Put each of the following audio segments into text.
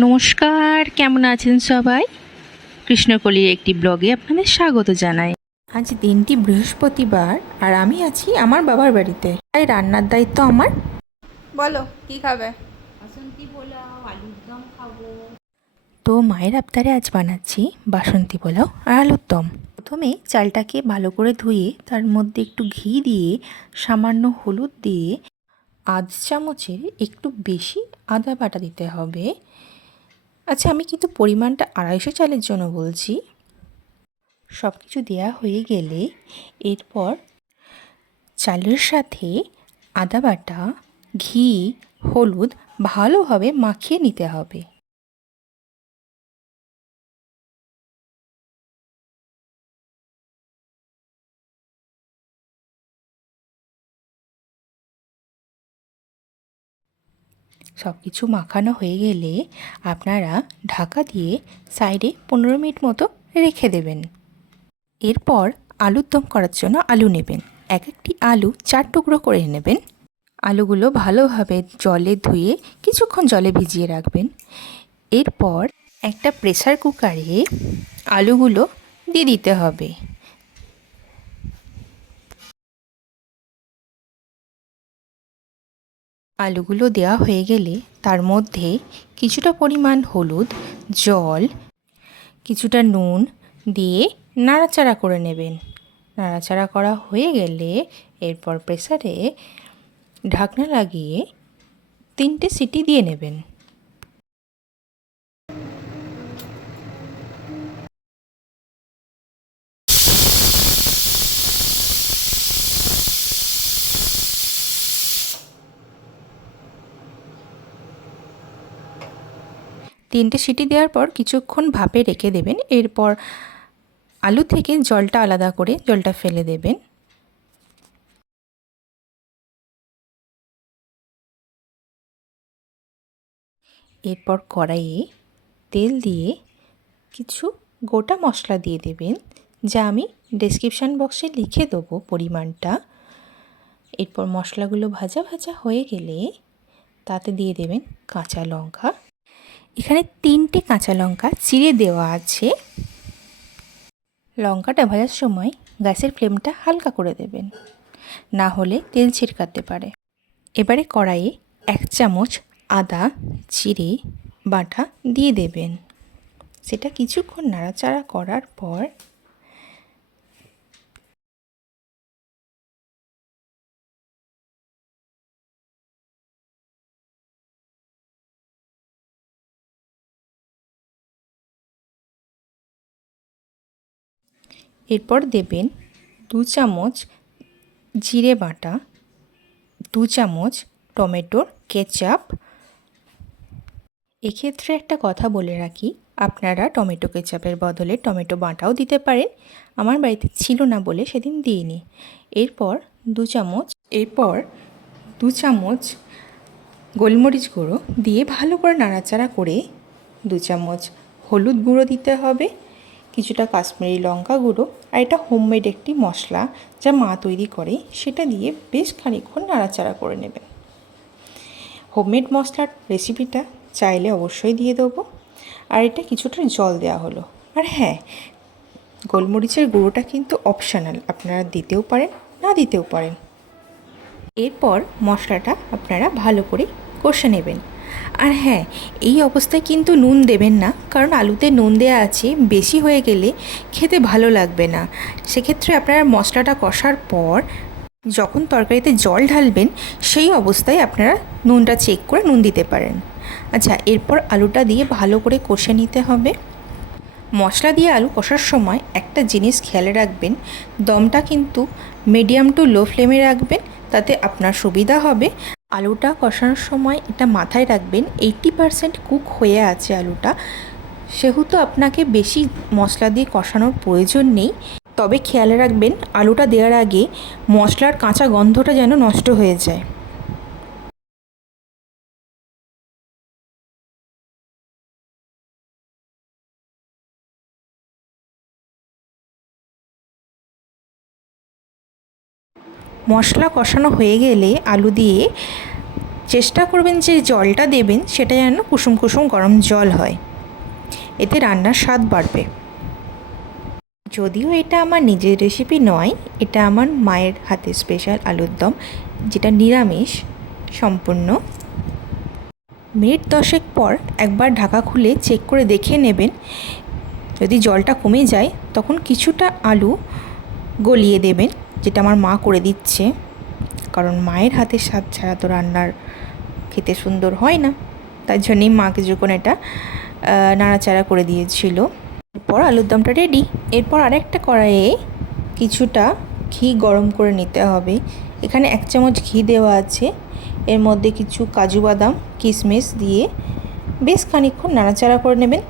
নমস্কার, কেমন আছেন সবাই? কৃষ্ণকলির একটি ব্লগে আপনাদের স্বাগত জানাই। আজ দিনটি বৃহস্পতিবার আর আমি আছি আমার বাবার বাড়িতে, তাই রান্নার দায়িত্ব আমার। বলো কি খাবে? বাসন্তী পোলাও, আলুর দম খাবো। তো মায়ের আবদারে আজ বানাচ্ছি বাসন্তী পোলাও আর আলুর দম। প্রথমে চালটাকে ভালো করে ধুয়ে তার মধ্যে একটু ঘি দিয়ে সামান্য হলুদ দিয়ে আধ চামচের একটু বেশি আদা বাটা দিতে হবে। আচ্ছা, আমি কিন্তু পরিমাণটা 250 চালের জন্য বলছি। সব কিছু দেওয়া হয়ে গেলে এরপর চালের সাথে আদা বাটা, ঘি, হলুদ ভালোভাবে মাখিয়ে নিতে হবে। সব কিছু মাখানো হয়ে গেলে আপনারা ঢাকা দিয়ে সাইডে 15 মিনিট মতো রেখে দেবেন। এরপর আলুর দম করার জন্য আলু নেবেন। এক একটি আলু 4 টুকরো করে নেবেন। আলুগুলো ভালোভাবে জলে ধুয়ে কিছুক্ষণ জলে ভিজিয়ে রাখবেন। এরপর একটা প্রেসার কুকারে আলুগুলো দিয়ে দিতে হবে। আলুগুলো দেওয়া হয়ে গেলে তার মধ্যে কিছুটা পরিমাণ হলুদ, জল, কিছুটা নুন দিয়ে নাড়াচাড়া করে নেবেন। নাড়াচাড়া করা হয়ে গেলে এরপর প্রেসারে ঢাকনা লাগিয়ে 3টে সিটি দিয়ে নেবেন। 3টে সিটি দেওয়ার পর কিছুক্ষণ ভাপে রেখে দেবেন। এরপর আলু থেকে জলটা আলাদা করে জলটা ফেলে দেবেন। এরপর কড়াইয়ে তেল দিয়ে কিছু গোটা মশলা দিয়ে দেবেন, যা আমি ডেসক্রিপশান বক্সে লিখে দেবো পরিমাণটা। এরপর মশলাগুলো ভাজা ভাজা হয়ে গেলে তাতে দিয়ে দেবেন কাঁচা লঙ্কা। এখানে 3টে কাঁচা লঙ্কা চিড়ে দেওয়া আছে। লঙ্কাটা ভাজার সময় গ্যাসের ফ্লেমটা হালকা করে দেবেন, না হলে তেল ছিটকাতে পারে। এবারে কড়াইয়ে 1 চামচ আদা চিড়ে বাটা দিয়ে দেবেন। সেটা কিছুক্ষণ নাড়াচাড়া করার পর এরপর দেবেন 2 চামচ জিরে বাটা, 2 চামচ টমেটোর কেচাপ। এক্ষেত্রে একটা কথা বলে রাখি, আপনারা টমেটো কেচাপের বদলে টমেটো বাটাও দিতে পারেন। আমার বাড়িতে ছিল না বলে সেদিন দিইনি। এরপর 2 চামচ গোলমরিচ গুঁড়ো দিয়ে ভালো করে নাড়াচাড়া করে 2 চামচ হলুদ গুঁড়ো দিতে হবে, কিছুটা কাশ্মীরি লঙ্কা গুঁড়ো আর এটা হোমমেড একটি মশলা যা মা তৈরি করে, সেটা দিয়ে বেশ খানিকক্ষণ নাড়াচাড়া করে নেবেন। হোমমেড মশলার রেসিপিটা চাইলে অবশ্যই দিয়ে দেবো। আর এটা কিছুটা জল দেওয়া হলো। আর হ্যাঁ, গোলমরিচের গুঁড়োটা কিন্তু অপশনাল, আপনারা দিতেও পারেন না দিতেও পারেন। এরপর মশলাটা আপনারা ভালো করে কষে নেবেন। আর হ্যাঁ, এই অবস্থায় কিন্তু নুন দেবেন না, কারণ আলুতে নুন দেওয়া আছে, বেশি হয়ে গেলে খেতে ভালো লাগবে না। সেক্ষেত্রে আপনারা মশলাটা কষার পর যখন তরকারিতে জল ঢালবেন সেই অবস্থায় আপনারা নুনটা চেক করে নুন দিতে পারেন। আচ্ছা, এরপর আলুটা দিয়ে ভালো করে কষে নিতে হবে। মশলা দিয়ে আলু কষার সময় একটা জিনিস খেয়াল রাখবেন, দমটা কিন্তু মিডিয়াম টু লো ফ্লেমে রাখবেন, তাতে আপনার সুবিধা হবে। আলুটা কষানোর সময় এটা মাথায় রাখবেন 80% কুক হয়ে আছে আলুটা, সেহেতু আপনাকে বেশি মশলা দিয়ে কষানোর প্রয়োজন নেই। তবে খেয়াল রাখবেন আলুটা দেওয়ার আগে মশলার কাঁচা গন্ধটা যেন নষ্ট হয়ে যায়। মশলা কষানো হয়ে গেলে আলু দিয়ে চেষ্টা করবেন যে জলটা দেবেন সেটা যেন কুসুম কুসুম গরম জল হয়, এতে রান্নার স্বাদ বাড়বে। যদিও এটা আমার নিজের রেসিপি নয়, এটা আমার মায়ের হাতে স্পেশাল আলুর দম, যেটা নিরামিষ সম্পূর্ণ। মিনিট 10 পর একবার ঢাকা খুলে চেক করে দেখে নেবেন। যদি জলটা কমে যায় তখন কিছুটা আলু গলিয়ে দেবেন, যেটা আমার মা করে দিচ্ছে, কারণ মায়ের হাতের স্বাদ ছাড়া তো রান্নার খেতে সুন্দর হয় না। তার জন্যই মাকে যখন এটা নাড়াচাড়া করে দিয়েছিল। এরপর আলুর দমটা রেডি। এরপর আরেকটা কড়াইয়ে কিছুটা ঘি গরম করে নিতে হবে। এখানে 1 চামচ ঘি দেওয়া আছে, এর মধ্যে কিছু কাজু বাদাম কিশমিশ দিয়ে বেশ খানিকক্ষণ নাড়াচাড়া করে নেবেন।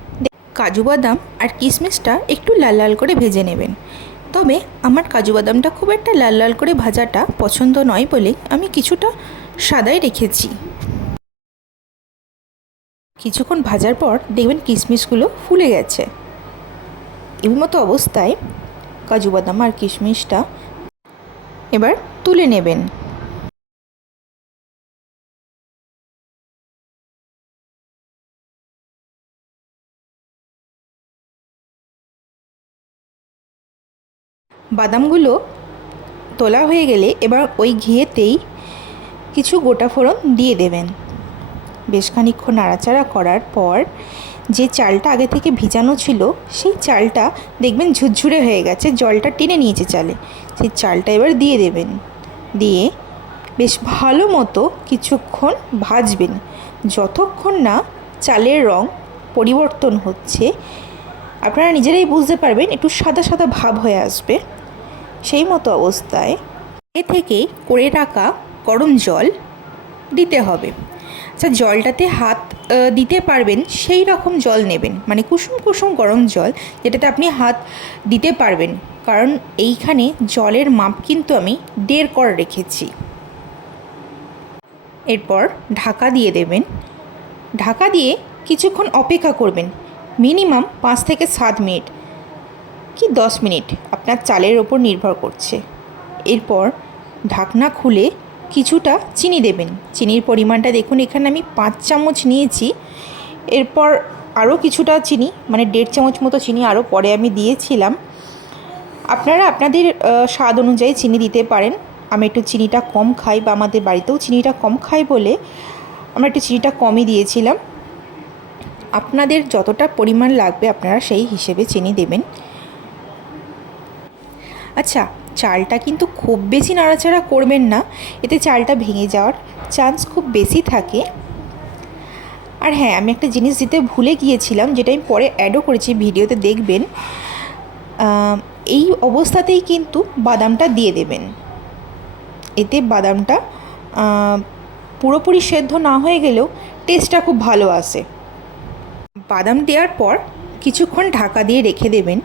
কাজু বাদাম আর কিশমিশটা একটু লাল লাল করে ভেজে নেবেন। তবে আমার কাজু বাদামটা খুব একটা লাল লাল করে ভাজাটা পছন্দ নয় বলে আমি কিছুটা সাদাই রেখেছি। কিছুক্ষণ ভাজার পর দেখবেন কিশমিশগুলো ফুলে গেছে। এই মতো অবস্থায় কাজু বাদাম আর কিশমিশটা এবার তুলে নেবেন। বাদামগুলো তোলা হয়ে গেলে এবার ওই ঘিয়েতেই কিছু গোটা ফোড়ন দিয়ে দেবেন। বেশ খানিকক্ষণ নাড়াচাড়া করার পর যে চালটা আগে থেকে ভিজানো ছিল সেই চালটা দেখবেন ঝুরঝুরে হয়ে গেছে, জলটা টেনে নিয়েছে চালে। সেই চালটা এবার দিয়ে দেবেন, দিয়ে বেশ ভালো মতো কিছুক্ষণ ভাজবেন, যতক্ষণ না চালের রং পরিবর্তন হচ্ছে। আপনারা নিজেরাই বুঝতে পারবেন একটু সাদা সাদা ভাব হয়ে আসবে। সেই মতো অবস্থায় এ থেকে করে রাখা গরম জল দিতে হবে। আচ্ছা, জলটাতে হাত দিতে পারবেন সেই রকম জল নেবেন, মানে কুসুম কুসুম গরম জল যেটাতে আপনি হাত দিতে পারবেন, কারণ এইখানে জলের মাপ কিন্তু আমি 1.5 কর রেখেছি। এরপর ঢাকা দিয়ে দেবেন। ঢাকা দিয়ে কিছুক্ষণ অপেক্ষা করবেন, মিনিমাম 5 থেকে 7 মিনিট কি 10 মিনিট, আপনার চালের ওপর নির্ভর করছে। এরপর ঢাকনা খুলে কিছুটা চিনি দেবেন। চিনির পরিমাণটা দেখুন, এখানে আমি 5 চামচ নিয়েছি। এরপর আরও কিছুটা চিনি, মানে 1.5 চামচ মতো চিনি আরও পরে আমি দিয়েছিলাম। আপনারা আপনাদের স্বাদ অনুযায়ী চিনি দিতে পারেন। আমি একটু চিনিটা কম খাই, বা আমাদের বাড়িতেও চিনিটা কম খাই বলে আমরা একটু চিনিটা কমই দিয়েছিলাম। আপনাদের যতটা পরিমাণ লাগবে আপনারা সেই হিসেবে চিনি দেবেন। আচ্ছা, চালটা কিন্তু খুব বেশি নাড়াচাড়া করবেন না, এতে চালটা ভেঙে যাওয়ার চান্স খুব বেশি থাকে। আর হ্যাঁ, আমি একটা জিনিস দিতে ভুলে গিয়েছিলাম, যেটা আমি পরে অ্যাডও করেছি, ভিডিওতে দেখবেন। এই অবস্থাতেই কিন্তু বাদামটা দিয়ে দেবেন, এতে বাদামটা পুরোপুরি সেদ্ধ না হয়ে গেলেও টেস্টটা খুব ভালো আসে। বাদাম দেওয়ার পর কিছুক্ষণ ঢাকা দিয়ে রেখে দেবেন।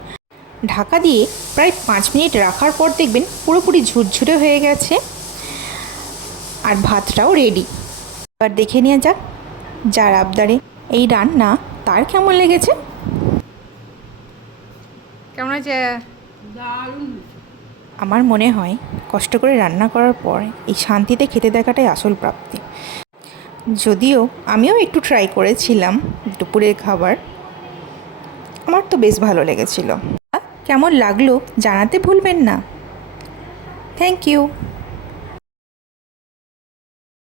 ঢাকা দিয়ে প্রায় 5 মিনিট রাখার পর দেখবেন পুরোপুরি ঝুরঝুরে হয়ে গেছে আর ভাতটাও রেডি। এবার দেখে নেওয়া যাক যার আবদারে এই রান্না তার কেমন লেগেছে। কেমন আছে? আমার মনে হয় কষ্ট করে রান্না করার পর এই শান্তিতে খেতে দেখাটাই আসল প্রাপ্তি। যদিও আমিও একটু ট্রাই করেছিলাম দুপুরের খাবার, আমার তো বেশ ভালো লেগেছিল। কেমন লাগলো জানাতে ভুলবেন না। Thank you.